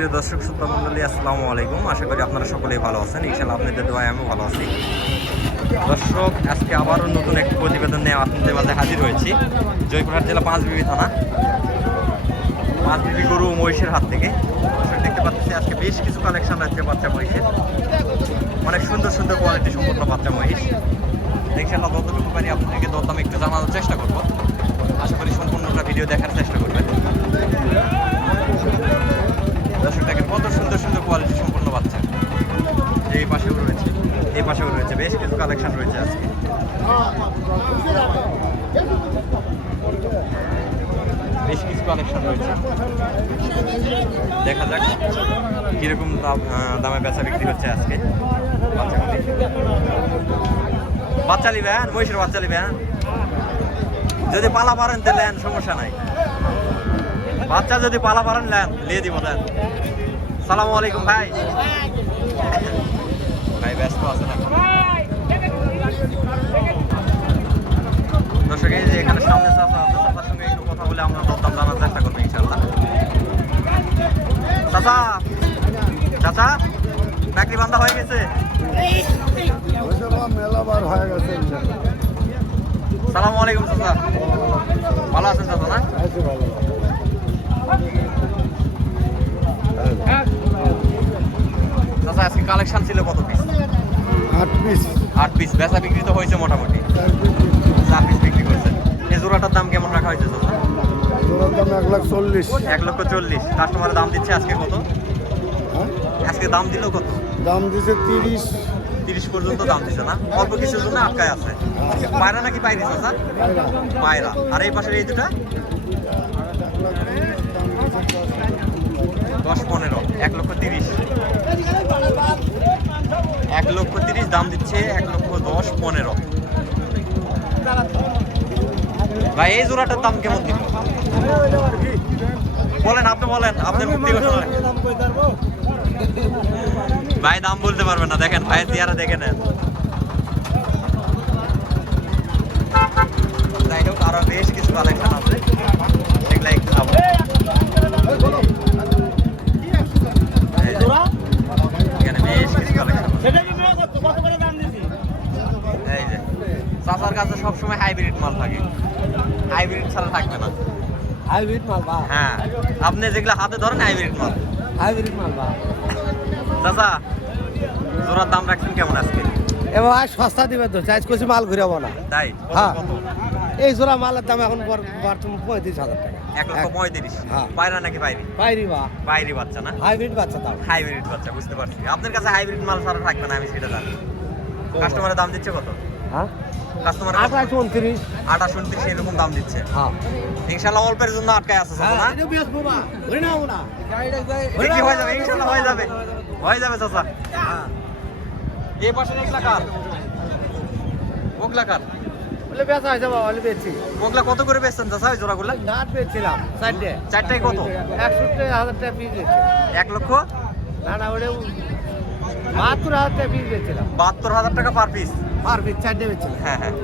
সুপ্রিয় দর্শক শ্রোতা মণ্ডলী, আসসালামু আলাইকুম। আশা করি আপনারা সকলেই ভালো আছেন। ইনশাআল্লাহ আপনাদের দোয়ায় আমি ভালো আছি। দর্শক, আজকে আবারও নতুন একটি প্রতিবেদন নিয়ে আপনাদের মাঝে হাজির হয়েছি। জয়পুরহাট জেলা পাঁচবিবি থানা, পাঁচবিবি গরু ও মহিষের হাত থেকে। দর্শক, দেখতে পাচ্ছি আজকে বেশ কিছু কালেকশন আছে বাচ্চা মহিষের। অনেক সুন্দর সুন্দর কোয়ালিটি সম্পন্ন বাচ্চা মহিষ। ইনশাআল্লাহ যতটুকু পারি আপনাদেরকে দরদাম একটু জানানোর চেষ্টা করব। আশা করি সম্পূর্ণটা ভিডিও দেখার চেষ্টা করবেন। দর্শক, দেখেন কত সুন্দর সুন্দর কোয়ালিটি সম্পন্ন বাচ্চা। এই পাশেও রয়েছে, এই পাশেও রয়েছে, বেশ কিছু কালেকশন রয়েছে আজকে। বেশ কিছু কালেকশন রয়েছে, দেখা যাক কিরকম দামে বেচা বিক্রি হচ্ছে আজকে। বাচ্চা নিবেন, মহিষের বাচ্চা নিবেন, যদি পালা পারেন তো নেন, সমস্যা নাই। বাচ্চা যদি পালা পারেন নেন, নিয়ে দিব দেন। সালামু আলাইকুম ভাই। ভাই ব্যস্ত আছেন এখন? দর্শক, এই যে এখানে সামনে চাচা আছে, চাচার সঙ্গে একটু কথা বলে আমরা দরদাম জানার চেষ্টা করবো ইনশাআল্লাহ। চাচা, চাচা, চাকরি বান্ধা হয়ে গেছে? মেলাবার হয়ে গেছে। সালামু আলাইকুম চাচা, ভালো আছেন চাচা? না চাচা, আজকে কালেকশন ছিল কত পিস? 8 পিস। 8 পিস। বেচা বিক্রি তো হয়েছে মোটামুটি 4 পিস বিক্রি করেছেন। এই জোড়াটার দাম কেমন রাখা হয়েছে চাচা? জোড়ার দাম 1,40,000। 1,40,000। কাস্টমারের দাম দিচ্ছে আজকে কত? আজকে দাম দিল কত? দাম দিছে 30 পর্যন্ত দাম দিছে না? অল্প কিছুর জন্য আটকায় আছে। পায়রা নাকি পাইরি চাচা? পায়রা। আর এই পাশের এই দুটা 10-15, 1,30,000। 1,30,000 দাম দিচ্ছে, 1,10,15,000। ভাই, এই জোড়াটার দাম কেমন দিল বলেন, আপনি বলেন, আপনার মুখ থেকে শোনা। ভাই দাম বলতে পারবেন না, দেখেন ভাইয়ের চেহারা দেখে নেন। যাই হোক, আরো বেশ কিছু কালেকশন আছে, সেগুলা একটু যাবো। এখানে বেশ কিছু কালেকশন আছে। এই যে চাচার কাছে সবসময় হাইব্রিড মাল থাকে, হাইব্রিড ছাড়া থাকবে না। হাইব্রিড মাল বা? হ্যাঁ, আপনি যেগুলা হাতে ধরেন হাইব্রিড মাল। হাইব্রিড মাল বা? চাচা, জোড়ার দাম রাখছেন কেমন আজকে? এবার আজ সস্তা দিবে তো, চাইজ করছি মাল ঘুরাবো না। তাই? হ্যাঁ। কত? এই জোড়া মালের দাম এখন বর্তমান 35,000 টাকা। 1,35,000। হ্যাঁ। পায়রা নাকি পাইরি? পাইরি বা? পাইরি বাচ্চা না? হাইব্রিড বাচ্চা দাম। হাইব্রিড বাচ্চা, বুঝতে পারছি। আপনার কাছে হাইব্রিড মাল ছাড়া থাকবে না, আমি সেটা জানি। কাস্টমারের দাম দিচ্ছে কত? হ্যাঁ, কাস্টমার 28-29। 28-29 এরকম দাম দিচ্ছে। হ্যাঁ, ইনশাআল্লাহ অল্পের জন্য আটকায় আছে চাচা, না? বিক্রি হয়ে যাবে ইনশাআল্লাহ, হয়ে যাবে, হয়ে যাবে চাচা। এই পাশে এগুলা কার? ওগুলা কার? বলে বেচা হয়েছে বাবা, বলে বেচছি। ওগুলা কত করে বেচছেন চাচা ওই জোড়াগুলা? নাট বেচছিলাম চারটে। চারটায় কত? 61,000 টাকা পিস বেচছে। 1 লক্ষ না না, ওটা 72,000 টাকা পিস বেচছিলাম। 72,000 টাকা পার পিস। পার পিস চারটে বেচছিলাম। হ্যাঁ হ্যাঁ,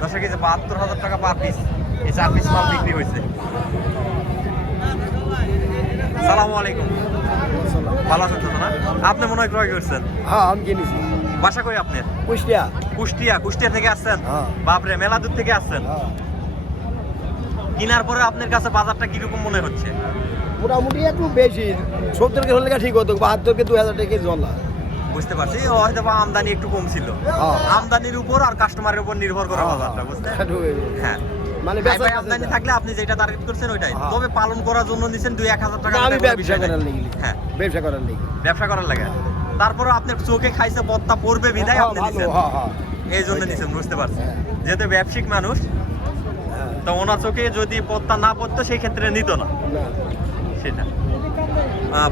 দর্শক, এই যে 72,000 টাকা পার পিস, এই 4 পিস মাল বিক্রি হয়েছে। সালামু আলাইকুম, ভালো আছেন তো না? আপনি মনে হয় ক্রয় করছেন? হ্যাঁ, আমি কিনেছি। বাসা কই আপনার? কুষ্টিয়া। কুষ্টিয়া? কুষ্টিয়া থেকে আসছেন? হ্যাঁ। বাপরে, মেলা দূর থেকে আসছেন। হ্যাঁ, কেনার পরে আপনার কাছে বাজারটা কিরকম মনে হচ্ছে? মোটামুটি একটু বেশি। 70 কে হলে ঠিক হতো, 72 কে 2,000 টাকা জলা। বুঝতে পারছি, হয়তো বা আমদানি একটু কম ছিল। হ্যাঁ। আমদানির উপর আর কাস্টমারের উপর নির্ভর করে বাজারটা, বুঝতে? হ্যাঁ, মানে ভাই ভাই, আমদানি থাকলে আপনি যেটা টার্গেট করছেন ওইটাই। হ্যাঁ। তবে পালন করার জন্য নিছেন 2-1,000 টাকা। আমি ব্যবসা করার লাগি। হ্যাঁ, ব্যবসা করার লাগি। ব্যবসা করার লাগে। তারপরে আপনার চোখে খাইছে পত্তা পড়বে বিদায় আপনি নিছেন, হ্যাঁ হ্যাঁ। এই জন্য নিছেন, বুঝতে পারছি। যেহেতু ব্যবসায়িক মানুষ, হ্যাঁ। তো ওনার চোখে যদি পত্তা না পড়তো সেই ক্ষেত্রে নিত না, না। সেটা।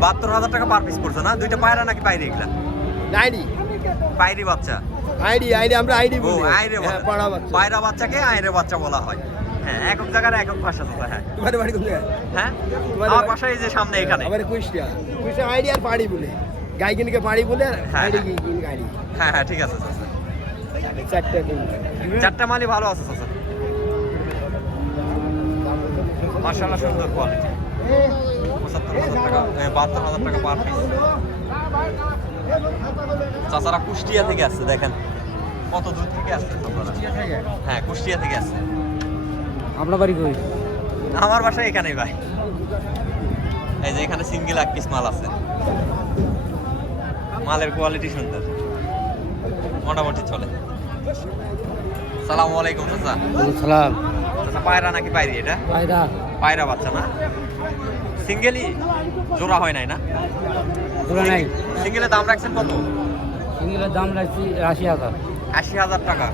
72,000 টাকা পার পিস পড়ছে না? দুইটা পায়রা নাকি পাইরি? এগুলা আইডি। পাইরি বাচ্চা। আইডি আমরা আইডি ও, বলি। আইরে হ্যাঁ, বাচ্চা। পাড়া বাচ্চা। পায়রা বাচ্চাকে আইরে বাচ্চা বলা হয়। হ্যাঁ, একক জায়গার একক ভাষা তো। হ্যাঁ তোমার বাড়ি কোন জায়গায়? হ্যাঁ, তোমার আমার বাড়ি? বাসায় এই যে সামনে এখানে। আমার কুষ্টিয়া। কুষ্টিয়া আইডি আর পাড়ি বলে। গাই কিনকে পাড়ি বলে আর হ্যাঁ, আইডি হ্যাঁ। কিন গাড়ি। হ্যাঁ হ্যাঁ, ঠিক আছে চাচা। চারটে কিন। চারটা মালই ভালো আছে চাচা, মাশাআল্লাহ, সুন্দর কোয়ালিটি। 75,000 টাকা 72,000 টাকা পার পিস। চাচারা কুষ্টিয়া থেকে আসছে, দেখেন কত দূর থেকে আসছে আপনারা। হ্যাঁ, কুষ্টিয়া থেকে আসছে। আপনার বাড়ি কই? আমার বাসা এখানেই ভাই। এই যে এখানে সিঙ্গেল এক পিস মাল আছে, মালের কোয়ালিটি সুন্দর, মোটামুটি চলে। সালামু আলাইকুম চাচা। সালাম। চাচা পায়রা নাকি পায়রি? এটা পায়রা। পায়রা বাচ্চা না, সিঙ্গেলই, জোড়া হয় নাই না? জোড়া নাই। সিঙ্গেলের দাম রাখছেন কত? সিঙ্গেলের দাম রাখছি 80,000। 80,000 টাকা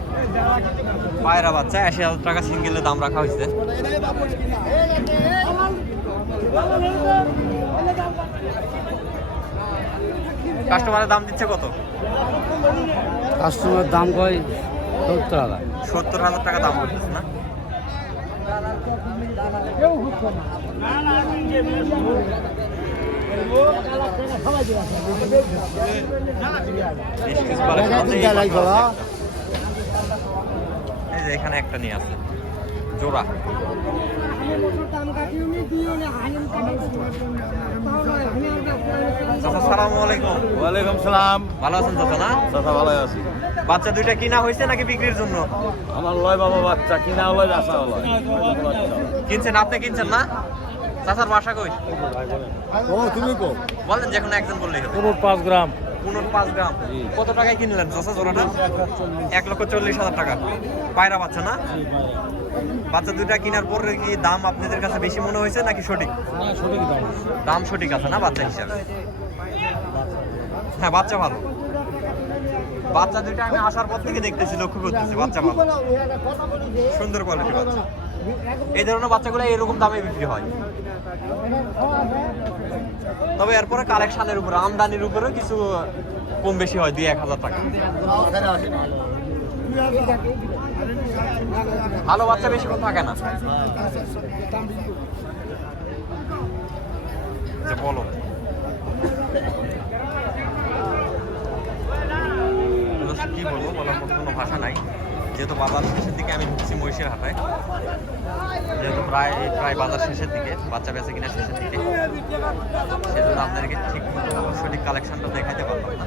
পায়রা বাচ্চা, 80,000 টাকা সিঙ্গেলের দাম রাখা হয়েছে। কাস্টমারের দাম দিচ্ছে কত? কাস্টমার দাম কয় 70,000। 70,000 টাকা দাম করতেছে না? বেশ কিছু collection আছে, এই পাশে আছে। এই যে এখানে একটা নিয়ে আছে জোড়া। চাচা সালামু আলাইকুম। ওয়ালাইকুম সালাম। ভালো আছেন চাচা? না চাচা ভালো আছি। বাচ্চা দুইটা কিনা হয়েছে নাকি বিক্রির জন্য? আমার লয় বাবা বাচ্চা কিনা লয় বাসা লয়। কিনছেন? আপনি কিনছেন না? চাচার বাসা কই? ও তুমি কো? বলেন, যে কোনো একজন বললেই হবে। 5 গ্রাম। 5 গ্রাম। কত টাকায় কিনলেন চাচা জোড়াটা? 1,40,000 টাকা। পায়রা বাচ্চা না? বাচ্চা দুইটা কেনার পর কি দাম আপনাদের কাছে বেশি মনে হয়েছে নাকি সঠিক? সঠিক দাম। দাম সঠিক আছে না বাচ্চা হিসাবে? হ্যাঁ, বাচ্চা ভালো। বাচ্চা দুইটা আমি আসার পর থেকে দেখতেছি, লক্ষ্য করতেছি, বাচ্চা ভালো, সুন্দর কোয়ালিটি বাচ্চা। এই ধরনের বাচ্চাগুলো এরকম দামে বিক্রি হয়। তবে এরপরে কালেকশনের উপরে, আমদানির উপরে কিছু কম বেশি হয়, 2-1,000 টাকা। ভালো বাচ্চা বেশিক্ষণ থাকে না। যে বলো, কি বলবো, বলার মতো কোনো ভাষা নাই। যেহেতু বাজার শেষের দিকে আমি ঢুকছি মহিষের হাটায়, যেহেতু প্রায় বাজার শেষের দিকে, বাচ্চা বেঁচে কিনা শেষের দিকে, সেজন্য আপনাদেরকে ঠিক মতো সঠিক কালেকশনটা দেখাতে পারলাম না।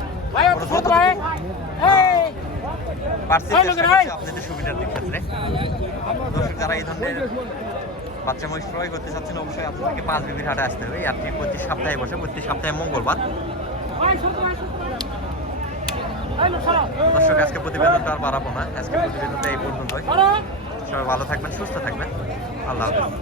পারছি চেষ্টা করছি আপনাদের সুবিধার দিক ক্ষেত্রে। দর্শক যারা এই ধরনের বাচ্চা মহিষ ক্রয় করতে চাচ্ছেন, অবশ্যই আপনাদেরকে 5 বিবির হাটে আসতে হবে। আর প্রতি সপ্তাহে বসে, প্রতি সপ্তাহে মঙ্গলবার। দর্শক, আজকে প্রতিবেদনটা আর বাড়াবো না, আজকে প্রতিবেদনটা এই পর্যন্তই। সবাই ভালো থাকবেন, সুস্থ থাকবেন। আল্লাহ হাফেজ।